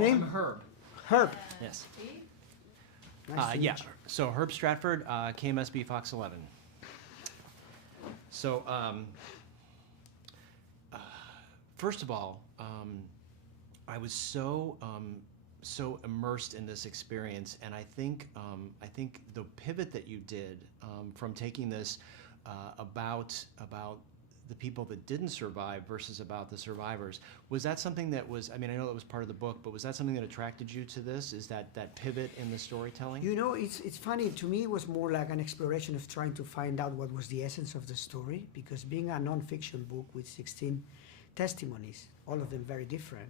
Name? I'm Herb. Herb. Yes. Nice to Yeah. meet you. So Herb Stratford, KMSB Fox 11. So first of all, I was so immersed in this experience, and I think the pivot that you did from taking this about the people that didn't survive versus about the survivors, was that something that was, I mean, I know that was part of the book, but was that something that attracted you to this? Is that pivot in the storytelling? You know, it's funny. To me, it was more like an exploration of trying to find out what was the essence of the story, because being a non-fiction book with 16 testimonies, all of them very different,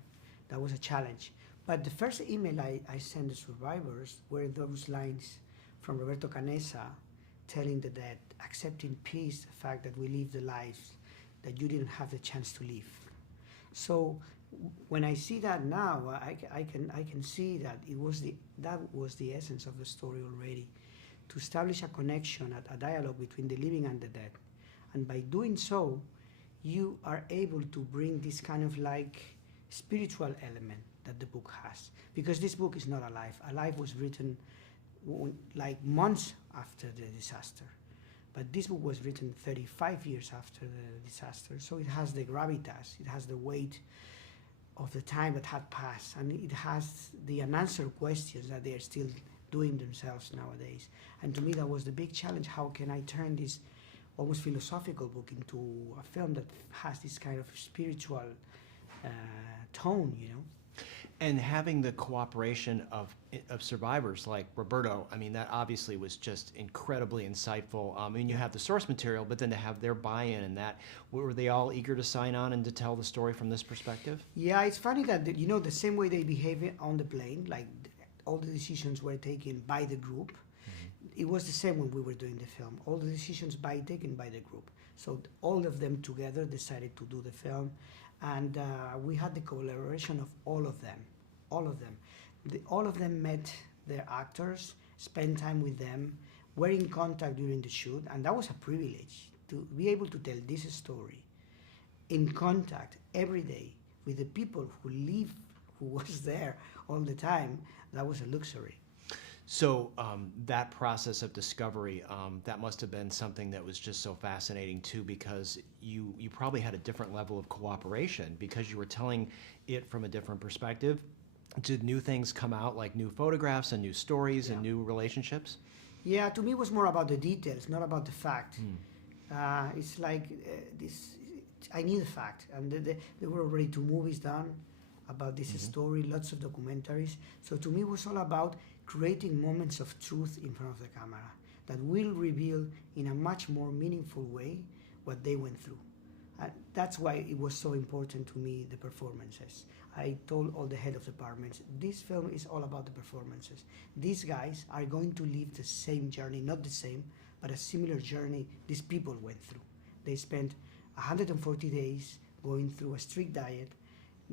that was a challenge. But the first email I sent the survivors were those lines from Roberto Canessa telling the dead, accepting peace, the fact that we live the lives that you didn't have the chance to live. So when I see that now, I can see that that was the essence of the story already, to establish a connection, a dialogue between the living and the dead. And by doing so, you are able to bring this kind of like spiritual element that the book has. Because this book is not alive. Alive was written like months after the disaster. But this book was written 35 years after the disaster, so it has the gravitas, it has the weight of the time that had passed, and it has the unanswered questions that they are still doing themselves nowadays. And to me, that was the big challenge. How can I turn this almost philosophical book into a film that has this kind of spiritual tone, you know? And having the cooperation of survivors like Roberto, I mean, that obviously was just incredibly insightful. I mean, you have the source material, but then to have their buy-in and that, were they all eager to sign on and to tell the story from this perspective? Yeah, it's funny that, you know, the same way they behave on the plane, like all the decisions were taken by the group. Mm-hmm. It was the same when we were doing the film. All the decisions taken by the group. So all of them together decided to do the film. And we had the collaboration of all of them. All of them met their actors, spent time with them, were in contact during the shoot, and that was a privilege to be able to tell this story in contact every day with the people who was there all the time. That was a luxury. So that process of discovery, that must have been something that was just so fascinating too, because you probably had a different level of cooperation because you were telling it from a different perspective. Did new things come out, like new photographs and new stories and new relationships? Yeah, to me it was more about the details, not about the fact. It's like I need the fact. And there were already 2 movies done about this story, lots of documentaries. So to me it was all about creating moments of truth in front of the camera that will reveal in a much more meaningful way what they went through. And that's why it was so important to me, the performances. I told all the head of departments, this film is all about the performances. These guys are going to live the same journey, not the same, but a similar journey these people went through. They spent 140 days going through a strict diet,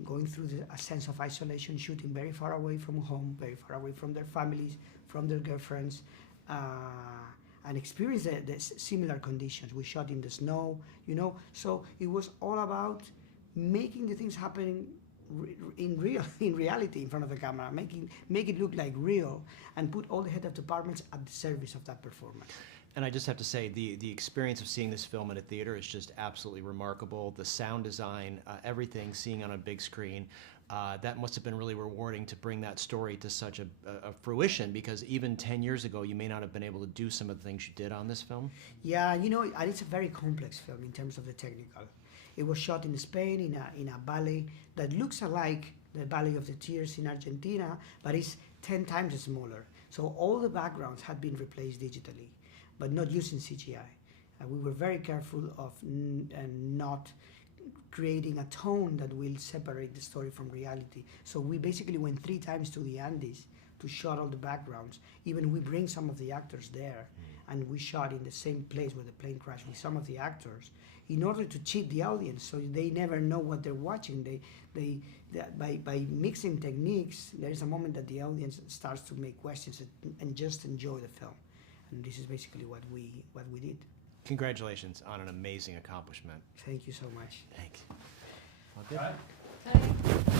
going through a sense of isolation, shooting very far away from home, very far away from their families, from their girlfriends, and experience the similar conditions. We shot in the snow, you know, so it was all about making the things happen in reality in front of the camera, make it look like real, and put all the head of departments at the service of that performance. And I just have to say, the experience of seeing this film in a theater is just absolutely remarkable. The sound design, everything, seeing on a big screen, that must have been really rewarding to bring that story to such a fruition, because even 10 years ago, you may not have been able to do some of the things you did on this film. Yeah, you know, and it's a very complex film in terms of the technical. It was shot in Spain, in a valley that looks alike the Valley of the Tears in Argentina, but it's 10 times smaller. So all the backgrounds had been replaced digitally, but not using CGI. We were very careful of not creating a tone that will separate the story from reality. So we basically went 3 times to the Andes to shot all the backgrounds. Even we bring some of the actors there, and we shot in the same place where the plane crashed with some of the actors in order to cheat the audience, so they never know what they're watching. By mixing techniques, there is a moment that the audience starts to make questions and just enjoy the film. And this is basically what we did. Congratulations on an amazing accomplishment. Thank you so much. Thanks. Right.